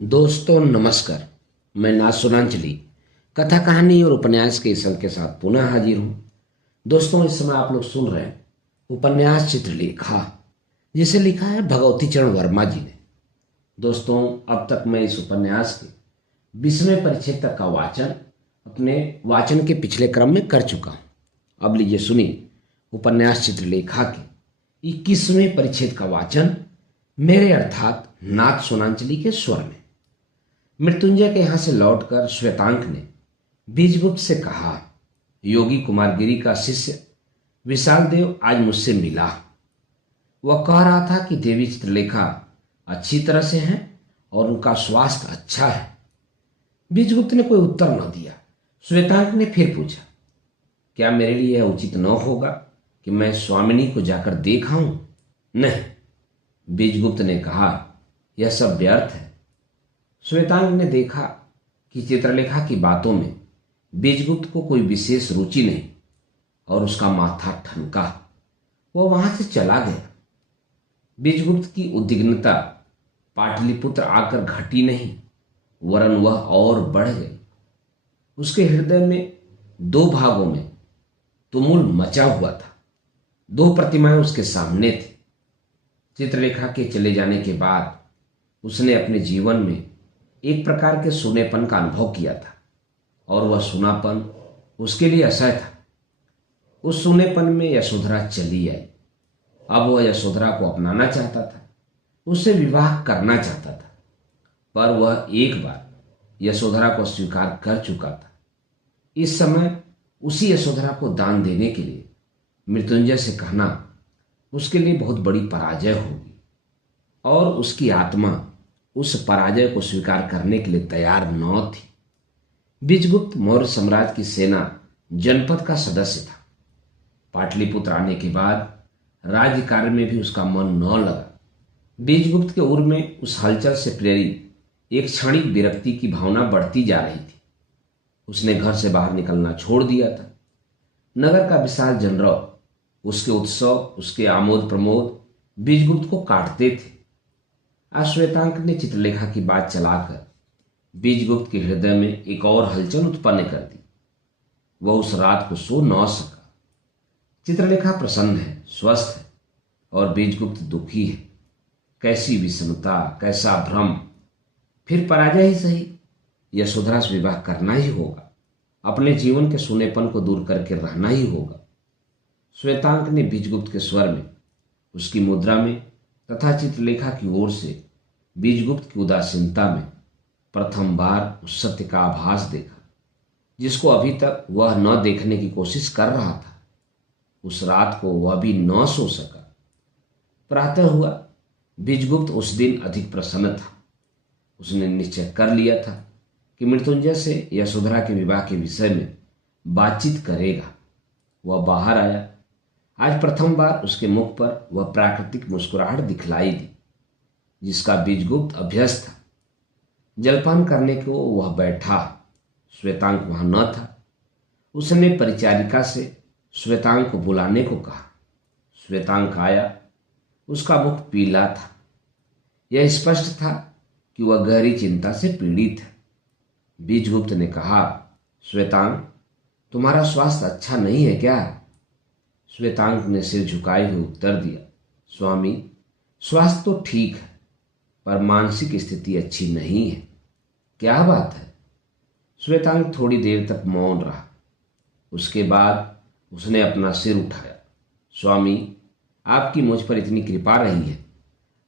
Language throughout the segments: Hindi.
दोस्तों नमस्कार। मैं नाथ सुनांचली कथा कहानी और उपन्यास के इस अंक के साथ पुनः हाजिर हूँ। दोस्तों इस समय आप लोग सुन रहे हैं उपन्यास चित्रलेखा, जिसे लिखा है भगवती चरण वर्मा जी ने। दोस्तों अब तक मैं इस उपन्यास के 20वें परिच्छेद तक का वाचन अपने वाचन के पिछले क्रम में कर चुका हूँ। अब लीजिए सुनिए उपन्यास चित्रलेखा के 21वें परिच्छेद का वाचन मेरे अर्थात नाथ सोनांचली के स्वर में। मृत्युंजय के यहां से लौटकर श्वेतांक ने बीजगुप्त से कहा, योगी कुमार गिरी का शिष्य विशाल देव आज मुझसे मिला। वह कह रहा था कि देवी चित्रलेखा अच्छी तरह से हैं और उनका स्वास्थ्य अच्छा है। बीजगुप्त ने कोई उत्तर न दिया। श्वेतांक ने फिर पूछा, क्या मेरे लिए यह उचित न होगा कि मैं स्वामिनी को जाकर देख आऊं? नहीं, बीजगुप्त ने कहा, यह सब व्यर्थ है। श्वेतांग ने देखा कि चित्रलेखा की बातों में बीजगुप्त को कोई विशेष रुचि नहीं और उसका माथा ठनका। वह वहां से चला गया। बीजगुप्त की उद्विग्नता पाटलिपुत्र आकर घटी नहीं, वरन वह और बढ़ गई। उसके हृदय में दो भागों में तुमुल मचा हुआ था। दो प्रतिमाएं उसके सामने थी। चित्रलेखा के चले जाने के बाद उसने अपने जीवन में एक प्रकार के सूनेपन का अनुभव किया था और वह सूनापन उसके लिए असह्य था। उस सूनेपन में यशोधरा चली आई। अब वह यशोधरा को अपनाना चाहता था, उससे विवाह करना चाहता था, पर वह एक बार यशोधरा को स्वीकार कर चुका था। इस समय उसी यशोधरा को दान देने के लिए मृत्युंजय से कहना उसके लिए बहुत बड़ी पराजय होगी और उसकी आत्मा उस पराजय को स्वीकार करने के लिए तैयार न थी। बीजगुप्त मौर्य साम्राज्य की सेना जनपद का सदस्य था। पाटलिपुत्र आने के बाद राज्य कार्य में भी उसका मन न लगा। बीजगुप्त के उर में उस हलचल से प्रेरित एक क्षणिक विरक्ति की भावना बढ़ती जा रही थी। उसने घर से बाहर निकलना छोड़ दिया था। नगर का विशाल जनरव, उसके उत्सव, उसके आमोद प्रमोद बीजगुप्त को काटते थे। आज श्वेतांक ने चित्रलेखा की बात चलाकर बीजगुप्त के हृदय में एक और हलचल उत्पन्न कर दी। वह उस रात को सो न सका। चित्रलेखा प्रसन्न है, स्वस्थ है और बीजगुप्त दुखी है। कैसी विषमता, कैसा भ्रम। फिर पराजय ही सही, यशोधरा से विवाह करना ही होगा। अपने जीवन के सूनेपन को दूर करके रहना ही होगा। श्वेतांक ने बीजगुप्त के स्वर में, उसकी मुद्रा में तथा चित्रलेखा की ओर से बीजगुप्त की उदासीनता में प्रथम बार उस सत्य का आभास देखा जिसको अभी तक वह न देखने की कोशिश कर रहा था। उस रात को वह भी न सो सका। प्रातः हुआ। बीजगुप्त उस दिन अधिक प्रसन्न था। उसने निश्चय कर लिया था कि मृत्युंजय से यशोधरा के विवाह के विषय में बातचीत करेगा। वह बाहर आया। आज प्रथम बार उसके मुख पर वह प्राकृतिक मुस्कुराहट दिखलाई दी जिसका बीजगुप्त अभ्यस्त था। जलपान करने को वह बैठा। श्वेतांक वहां न था। उसने परिचारिका से श्वेतांक को बुलाने को कहा। श्वेतांक आया। उसका मुख पीला था। यह स्पष्ट था कि वह गहरी चिंता से पीड़ित है। बीजगुप्त ने कहा, श्वेतांक, तुम्हारा स्वास्थ्य अच्छा नहीं है क्या? श्वेतांक ने सिर झुकाए हुए उत्तर दिया, स्वामी, स्वास्थ्य तो ठीक है पर मानसिक स्थिति अच्छी नहीं है। क्या बात है? श्वेतांक थोड़ी देर तक मौन रहा। उसके बाद उसने अपना सिर उठाया। स्वामी, आपकी मुझ पर इतनी कृपा रही है,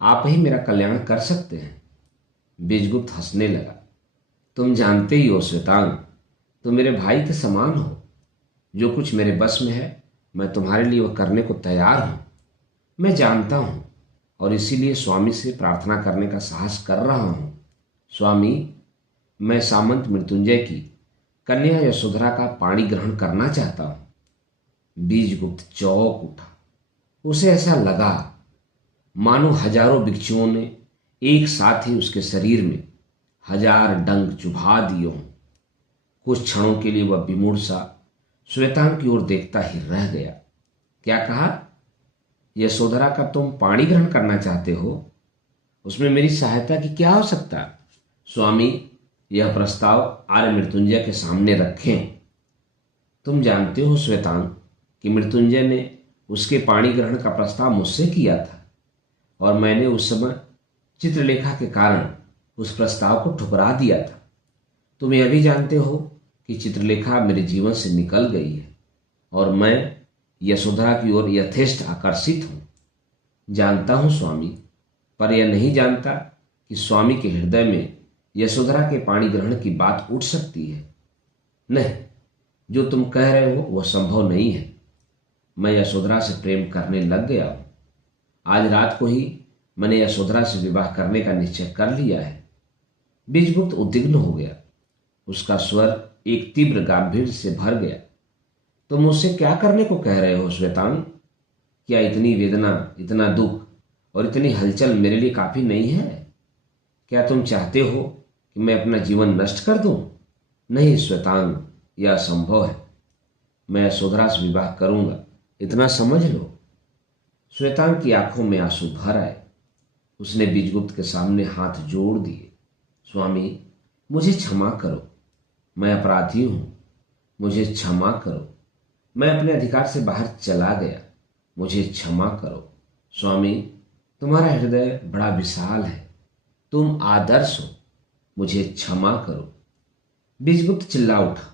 आप ही मेरा कल्याण कर सकते हैं। बीजगुप्त हंसने लगा। तुम जानते ही हो श्वेतांक, तुम मेरे भाई के समान हो। जो कुछ मेरे बस में है मैं तुम्हारे लिए वह करने को तैयार हूं। मैं जानता हूं और इसीलिए स्वामी से प्रार्थना करने का साहस कर रहा हूं। स्वामी, मैं सामंत मृत्युंजय की कन्या यशोधरा का पाणी ग्रहण करना चाहता हूं। बीजगुप्त चौंक उठा। उसे ऐसा लगा मानो हजारों भिक्षुओं ने एक साथ ही उसके शरीर में 1000 डंक चुभा दिए हों। कुछ क्षणों के लिए वह विमूढ़ सा श्वेतांक की ओर देखता ही रह गया। क्या कहा? यशोधरा का तुम पाणी ग्रहण करना चाहते हो? उसमें मेरी सहायता की क्या आवश्यकता? स्वामी, यह प्रस्ताव आर्य मृत्युंजय के सामने रखें। तुम जानते हो श्वेतांग कि मृत्युंजय ने उसके पाणी ग्रहण का प्रस्ताव मुझसे किया था और मैंने उस समय चित्रलेखा के कारण उस प्रस्ताव को ठुकरा दिया था। तुम यह भी जानते हो कि चित्रलेखा मेरे जीवन से निकल गई है और मैं यशोधरा की ओर यथेष्ट आकर्षित हूँ। जानता हूँ स्वामी, पर यह नहीं जानता कि स्वामी के हृदय में यशोधरा के पाणी ग्रहण की बात उठ सकती है। नहीं, जो तुम कह रहे हो वह संभव नहीं है। मैं यशोधरा से प्रेम करने लग गया हूँ। आज रात को ही मैंने यशोधरा से विवाह करने का निश्चय कर लिया है। बीजगुप्त उद्विग्न हो गया। उसका स्वर एक तीव्र गांभीर्य से भर गया। तुम मुझसे क्या करने को कह रहे हो श्वेतांग? क्या इतनी वेदना, इतना दुख और इतनी हलचल मेरे लिए काफी नहीं है? क्या तुम चाहते हो कि मैं अपना जीवन नष्ट कर दूं? नहीं श्वेतांग, यह असंभव है। मैं यशोधरा से विवाह करूंगा, इतना समझ लो। श्वेतांग की आंखों में आंसू भर आए। उसने बीजगुप्त के सामने हाथ जोड़ दिए। स्वामी, मुझे क्षमा करो। मैं अपराधी हूं, मुझे क्षमा करो। मैं अपने अधिकार से बाहर चला गया, मुझे क्षमा करो। स्वामी, तुम्हारा हृदय बड़ा विशाल है, तुम आदर्श हो, मुझे क्षमा करो। बीजगुप्त चिल्ला उठा।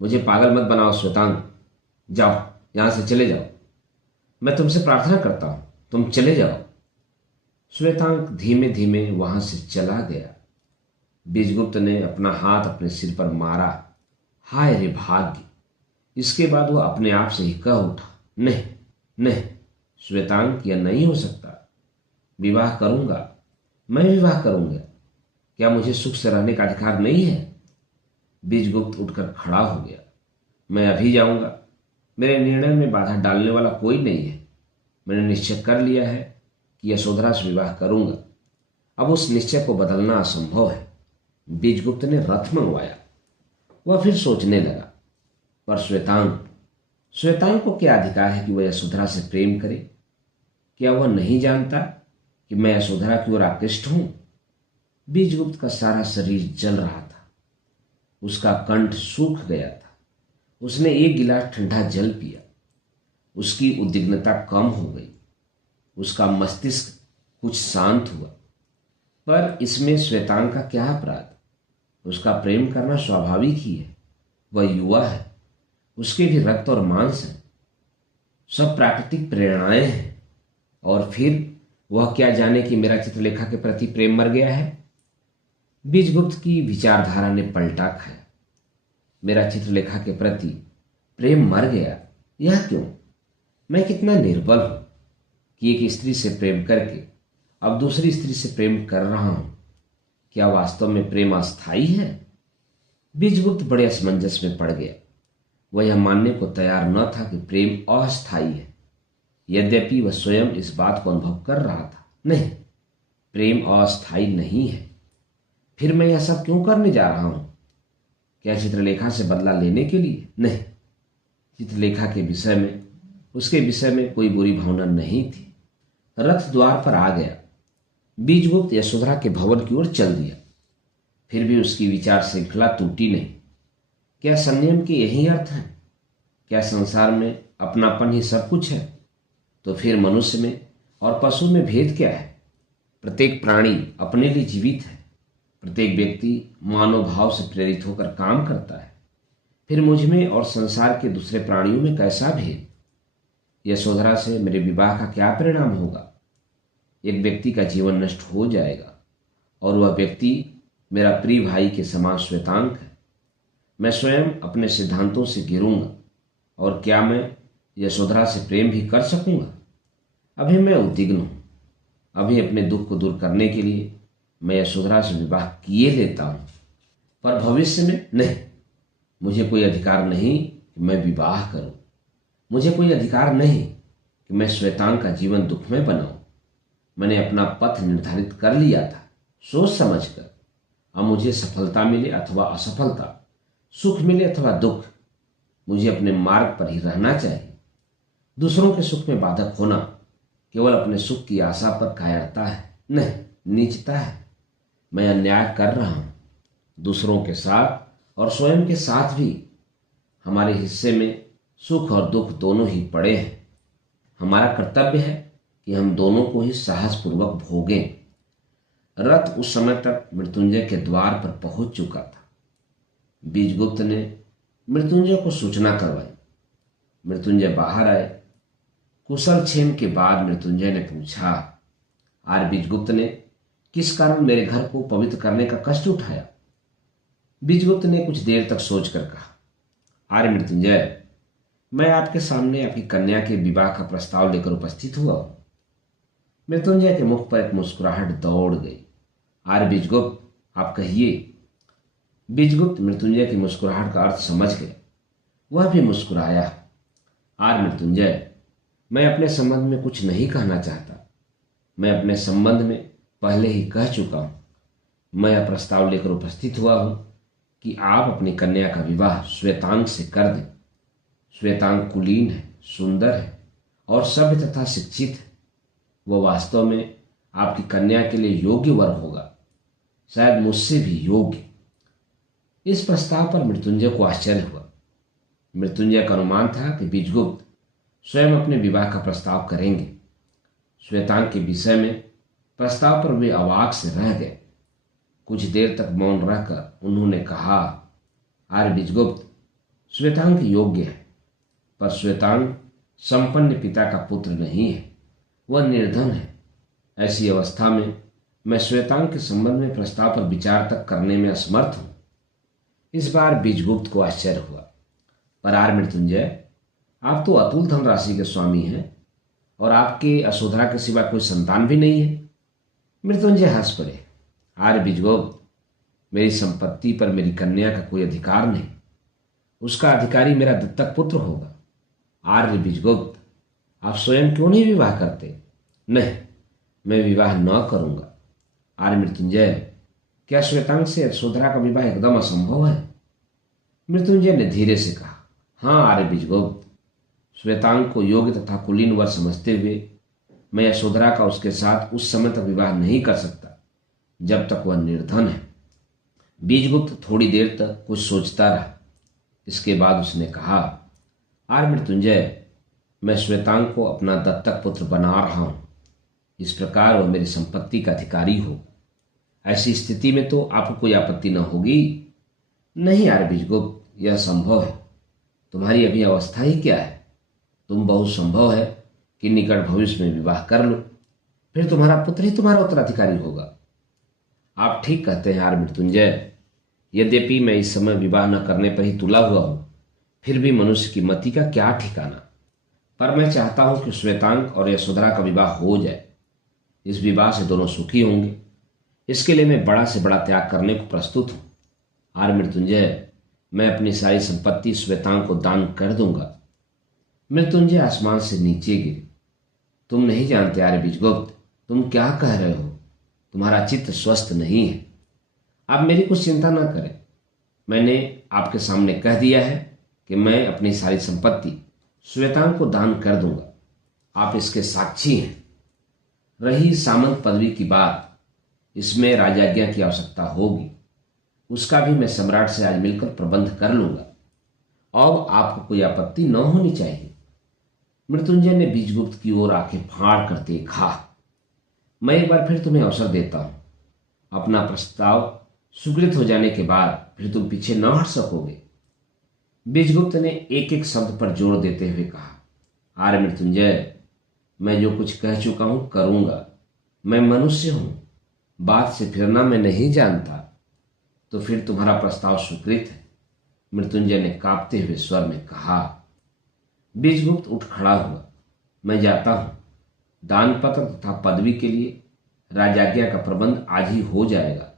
मुझे पागल मत बनाओ श्वेतांग। जाओ, यहां से चले जाओ। मैं तुमसे प्रार्थना करता हूं, तुम चले जाओ। श्वेतांग धीमे धीमे वहां से चला गया। बीजगुप्त ने अपना हाथ अपने सिर पर मारा। हाय रे भाग्य! इसके बाद वह अपने आप से ही कह उठा, नहीं नहीं श्वेतांग, यह नहीं हो सकता। विवाह करूंगा, मैं विवाह करूंगा। क्या मुझे सुख से रहने का अधिकार नहीं है? बीजगुप्त उठकर खड़ा हो गया। मैं अभी जाऊंगा। मेरे निर्णय में बाधा डालने वाला कोई नहीं है। मैंने निश्चय कर लिया है कि यशोधरा से विवाह करूंगा। अब उस निश्चय को बदलना असंभव है। बीजगुप्त ने रथ मंगवाया। वह फिर सोचने लगा, पर श्वेतांग को क्या अधिकार है कि वह यशोधरा से प्रेम करे? क्या वह नहीं जानता कि मैं यशोधरा की ओर आकृष्ट हूं? बीजगुप्त का सारा शरीर जल रहा था। उसका कंठ सूख गया था। उसने एक गिलास ठंडा जल पिया। उसकी उद्विग्नता कम हो गई। उसका मस्तिष्क कुछ शांत हुआ। पर इसमें श्वेतांग का क्या अपराध? उसका प्रेम करना स्वाभाविक ही है। वह युवा है, उसके भी रक्त और मांस है, सब प्राकृतिक प्रेरणाएं हैं। और फिर वह क्या जाने कि मेरा चित्रलेखा के प्रति प्रेम मर गया है? बीजगुप्त की विचारधारा ने पलटा खाया। मेरा चित्रलेखा के प्रति प्रेम मर गया, यह क्यों? मैं कितना निर्बल हूं कि एक स्त्री से प्रेम करके अब दूसरी स्त्री से प्रेम कर रहा हूं। क्या वास्तव में प्रेम अस्थायी है? बीजगुप्त बड़े असमंजस में पड़ गया। वह यह मानने को तैयार न था कि प्रेम अस्थायी है, यद्यपि वह स्वयं इस बात को अनुभव कर रहा था। नहीं, प्रेम अस्थायी नहीं है। फिर मैं यह सब क्यों करने जा रहा हूं? क्या चित्रलेखा से बदला लेने के लिए? नहीं, चित्रलेखा के विषय में, उसके विषय में कोई बुरी भावना नहीं थी। रथ द्वार पर आ गया। बीजगुप्त यशोधरा के भवन की ओर चल दिया। फिर भी उसकी विचार श्रृंखला टूटी नहीं। क्या संयम के यही अर्थ है? क्या संसार में अपनापन ही सब कुछ है? तो फिर मनुष्य में और पशु में भेद क्या है? प्रत्येक प्राणी अपने लिए जीवित है। प्रत्येक व्यक्ति मानव भाव से प्रेरित होकर काम करता है। फिर मुझ में और संसार के दूसरे प्राणियों में कैसा भेद? यशोधरा से मेरे विवाह का क्या परिणाम होगा? एक व्यक्ति का जीवन नष्ट हो जाएगा और वह व्यक्ति मेरा प्रिय भाई के समान श्वेतांग है। मैं स्वयं अपने सिद्धांतों से गिरूंगा और क्या मैं यशोधरा से प्रेम भी कर सकूंगा? अभी मैं उद्विग्न हूं। अभी अपने दुख को दूर करने के लिए मैं यशोधरा से विवाह किए लेता हूं, पर भविष्य में नहीं। मुझे कोई अधिकार नहीं कि मैं विवाह करूं। मुझे कोई अधिकार नहीं कि मैं श्वेतांग का जीवन दुखमय बनाऊं। मैंने अपना पथ निर्धारित कर लिया था, सोच समझकर। अब मुझे सफलता मिले अथवा असफलता, सुख मिले अथवा दुख, मुझे अपने मार्ग पर ही रहना चाहिए। दूसरों के सुख में बाधक होना केवल अपने सुख की आशा पर कायरता है, नहीं, नीचता है। मैं अन्याय कर रहा हूं। दूसरों के साथ और स्वयं के साथ भी हमारे हिस्से में सुख और दुख दोनों ही पड़े हैं। हमारा कर्तव्य है कि हम दोनों को ही साहसपूर्वक भोगें। रथ उस समय तक मृत्युंजय के द्वार पर पहुंच चुका था। बीजगुप्त ने मृत्युंजय को सूचना करवाई। मृत्युंजय बाहर आए। कुशल क्षेम के बाद मृत्युंजय ने पूछा, आर्य बीजगुप्त ने किस कारण मेरे घर को पवित्र करने का कष्ट उठाया? बीजगुप्त ने कुछ देर तक सोचकर कहा, आर्य मृत्युंजय, मैं आपके सामने आपकी कन्या के विवाह का प्रस्ताव लेकर उपस्थित हुआ हूं। मृत्युंजय के मुख पर एक मुस्कुराहट दौड़ गई। आर्य बीजगुप्त, आप कहिए। बीजगुप्त मृत्युंजय की मुस्कुराहट का अर्थ समझ गए। वह भी मुस्कुराया। आर्य मृत्युंजय, मैं अपने संबंध में कुछ नहीं कहना चाहता। मैं अपने संबंध में पहले ही कह चुका हूं। मैं यह प्रस्ताव लेकर उपस्थित हुआ हूं कि आप अपनी कन्या का विवाह श्वेतांग से कर दें। श्वेतांग कुलीन है, सुंदर है और सभ्य तथा शिक्षित है। वह वास्तव में आपकी कन्या के लिए योग्य वर होगा, शायद मुझसे भी योग्य। इस प्रस्ताव पर मृत्युंजय को आश्चर्य हुआ। मृत्युंजय का अनुमान था कि बीजगुप्त स्वयं अपने विवाह का प्रस्ताव करेंगे। श्वेतांग के विषय में प्रस्ताव पर वे अवाक से रह गए। कुछ देर तक मौन रहकर उन्होंने कहा, आर्य बीजगुप्त, श्वेतांग योग्य है, पर श्वेतांग संपन्न पिता का पुत्र नहीं है। वह निर्धन है। ऐसी अवस्था में मैं श्वेतांग के संबंध में प्रस्ताव पर विचार तक करने में असमर्थ हूं। इस बार बीजगुप्त को आश्चर्य हुआ। पर आर्य मृत्युंजय, आप तो अतुल धनराशि के स्वामी हैं और आपके यशोधरा के सिवा कोई संतान भी नहीं है। मृत्युंजय हंस पड़े। आर्य बीजगुप्त, मेरी संपत्ति पर मेरी कन्या का कोई अधिकार नहीं। उसका अधिकारी मेरा दत्तक पुत्र होगा। आर्य बीजगुप्त, आप स्वयं क्यों नहीं विवाह करते? नहीं, मैं विवाह न करूंगा। आर्य मृत्युंजय, क्या श्वेतांग से यशोधरा का विवाह एकदम असंभव है? मृत्युंजय ने धीरे से कहा, हाँ आर्य बीजगुप्त, श्वेतांग को योग्य तथा कुलीन वर समझते हुए मैं यशोधरा का उसके साथ उस समय तक विवाह नहीं कर सकता जब तक वह निर्धन है। बीजगुप्त थोड़ी देर तक कुछ सोचता रहा। इसके बाद उसने कहा, आर्य मृत्युंजय, मैं श्वेतांग को अपना दत्तक पुत्र बना रहा हूं। इस प्रकार वह मेरी संपत्ति का अधिकारी हो। ऐसी स्थिति में तो आपको कोई आपत्ति न होगी? नहीं आर्य बीजगुप्त, यह संभव है। तुम्हारी अभी अवस्था ही क्या है? तुम बहुत संभव है कि निकट भविष्य में विवाह कर लो, फिर तुम्हारा पुत्र ही तुम्हारा उत्तराधिकारी होगा। आप ठीक कहते हैं आर्य मृत्युंजय। यद्यपि मैं इस समय विवाह न करने पर ही तुला हुआ हूं, फिर भी मनुष्य की मति का क्या ठिकाना। पर मैं चाहता हूं कि श्वेतांग और यशोधरा का विवाह हो जाए। इस विवाह से दोनों सुखी होंगे। इसके लिए मैं बड़ा से बड़ा त्याग करने को प्रस्तुत हूं। आर्य मृत्युंजय, मैं अपनी सारी संपत्ति श्वेतांग को दान कर दूंगा। मृत्युंजय आसमान से नीचे गिरे। तुम नहीं जानते आर्य बीजगुप्त, तुम क्या कह रहे हो? तुम्हारा चित्त स्वस्थ नहीं है। आप मेरी कुछ चिंता न करें। मैंने आपके सामने कह दिया है कि मैं अपनी सारी संपत्ति श्वेतांग को दान कर दूंगा। आप इसके साक्षी हैं। रही सामंत पदवी की बात, इसमें राजाज्ञा की आवश्यकता होगी। उसका भी मैं सम्राट से आज मिलकर प्रबंध कर लूंगा। अब आपको कोई आपत्ति न होनी चाहिए। मृत्युंजय ने बीजगुप्त की ओर आंखें फाड़ कर देखा। मैं एक बार फिर तुम्हें अवसर देता हूं। अपना प्रस्ताव स्वीकृत हो जाने के बाद फिर तुम पीछे न हट सकोगे। बीजगुप्त ने एक एक शब्द पर जोर देते हुए कहा, आर्य मृत्युंजय, मैं जो कुछ कह चुका हूं करूंगा। मैं मनुष्य हूं, बात से फिरना मैं नहीं जानता। तो फिर तुम्हारा प्रस्ताव स्वीकृत है, मृत्युंजय ने कांपते हुए स्वर में कहा। बीजगुप्त उठ खड़ा हुआ। मैं जाता हूं। दान पत्र तथा पदवी के लिए राजाज्ञा का प्रबंध आज ही हो जाएगा।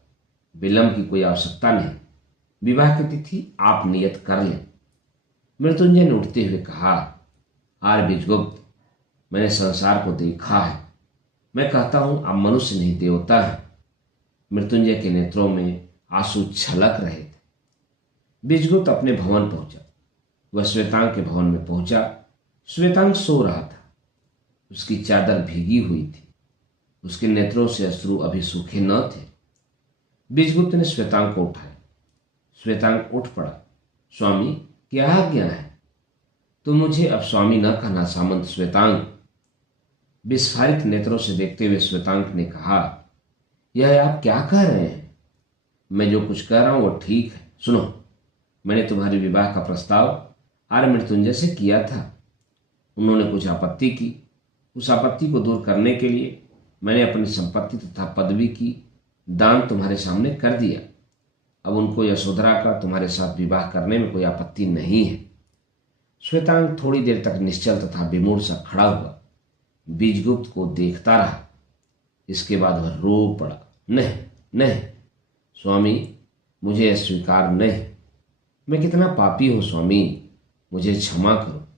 विलंब की कोई आवश्यकता नहीं। विवाह की तिथि आप नियत कर लें। मृत्युंजय ने उठते हुए कहा, आर्य बीजगुप्त, मैंने संसार को देखा है। मैं कहता हूं आप मनुष्य नहीं देवता है। मृत्युंजय के नेत्रों में आंसू छलक रहे थे। बीजगुप्त अपने भवन पहुंचा। वह श्वेतांग के भवन में पहुंचा। श्वेतांग सो रहा था। उसकी चादर भीगी हुई थी। उसके नेत्रों से अश्रु अभी सूखे न थे। बीजगुप्त ने श्वेतांग को उठाया। श्वेतांग उठ पड़ा। स्वामी, क्या आज्ञा है? तुम मुझे अब स्वामी न कहना सामंत श्वेतांग। विस्फारित नेत्रों से देखते हुए श्वेतांग ने कहा, यह आप क्या कह रहे हैं? मैं जो कुछ कह रहा हूं वो ठीक है। सुनो, मैंने तुम्हारे विवाह का प्रस्ताव आर्य मृत्युंजय से किया था। उन्होंने कुछ आपत्ति की। उस आपत्ति को दूर करने के लिए मैंने अपनी संपत्ति तथा पदवी की दान तुम्हारे सामने कर दिया। अब उनको यशोधरा का तुम्हारे साथ विवाह करने में कोई आपत्ति नहीं है। श्वेतांग थोड़ी देर तक निश्चल तथा विमूढ़ सा खड़ा हुआ बीजगुप्त को देखता रहा। इसके बाद वह रो पड़ा। नहीं नहीं स्वामी, मुझे यह स्वीकार नहीं। मैं कितना पापी हूं स्वामी, मुझे क्षमा करो।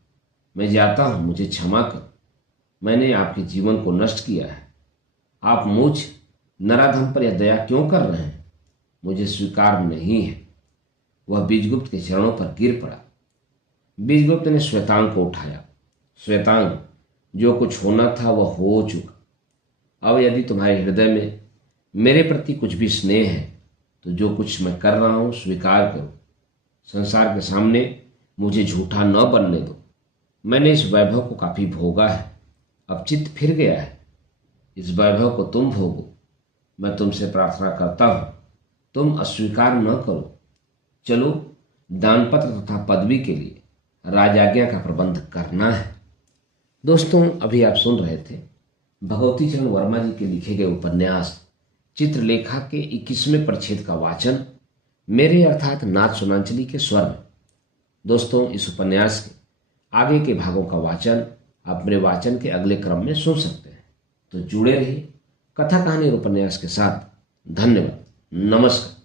मैं जाता हूं, मुझे क्षमा करो। मैंने आपके जीवन को नष्ट किया है। आप मुझ नराधम पर यह दया क्यों कर रहे हैं? मुझे स्वीकार नहीं है। वह बीजगुप्त के चरणों पर गिर पड़ा। बीजगुप्त ने श्वेतांग को उठाया। श्वेतांग, जो कुछ होना था वह हो चुका। अब यदि तुम्हारे हृदय में मेरे प्रति कुछ भी स्नेह है तो जो कुछ मैं कर रहा हूं स्वीकार करो। संसार के सामने मुझे झूठा न बनने दो। मैंने इस वैभव को काफी भोगा है, अब चित्त फिर गया है। इस वैभव को तुम भोगो। मैं तुमसे प्रार्थना करता हूं, तुम अस्वीकार न करो। चलो, दानपत्र तथा पदवी के लिए राजाज्ञा का प्रबंध करना है। दोस्तों, अभी आप सुन रहे थे भगवती चरण वर्मा जी के लिखे गए उपन्यास चित्रलेखा के 21वें परिच्छेद का वाचन मेरे अर्थात नाथ सुनांचली के स्वर में। दोस्तों, इस उपन्यास के आगे के भागों का वाचन आप मेरे वाचन के अगले क्रम में सुन सकते हैं। तो जुड़े रहिए कथा कहानी और उपन्यास के साथ। धन्यवाद। नमस्कार।